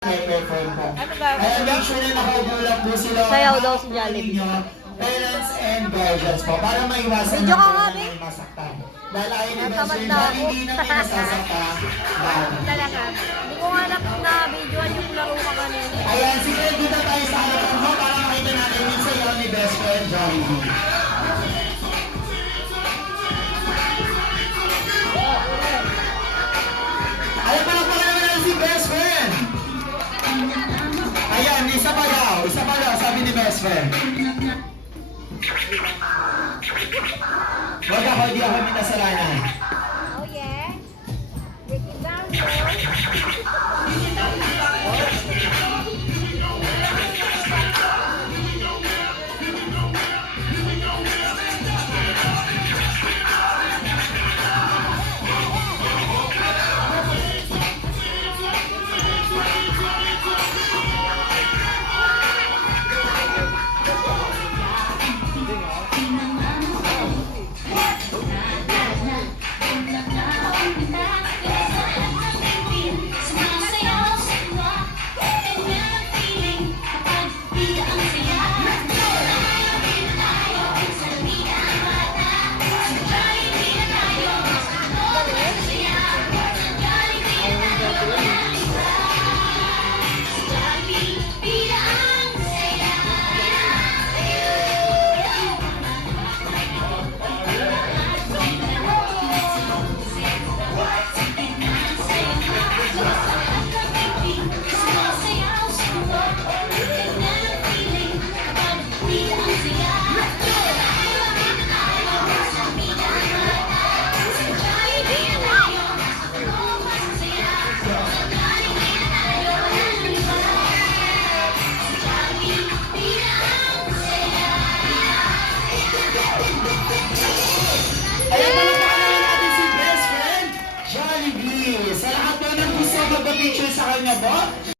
May-friend po. Ano ba? Kaya make sure na nakaupo lang po sila. Sayaw daw si Jollibee. Ninyo, parents and guardians po. Para maiwasan Video ka po nga, na Be. may masaktan. Dahil ayaw ni Natamad Best na Friend, ako. hindi na may nasasaktan. Talaga. Hindi ko nga na-videoan yung laro ka kanina. Ayan, sige, dito tayo sa harapan mo para makita natin yung sayaw ni Best Friend Jollibee. Ayan, palakpakan naman natin si Best Friend. Ayan, isa pa daw, sabi ni Best Friend. Wag ako, di ako may kasalanan. Oh yeah? Break it down, girl. Ayan, palakpakan naman natin si Best Friend Jollibee. Sa lahat po ng gusto magpa-picture sa kanya po,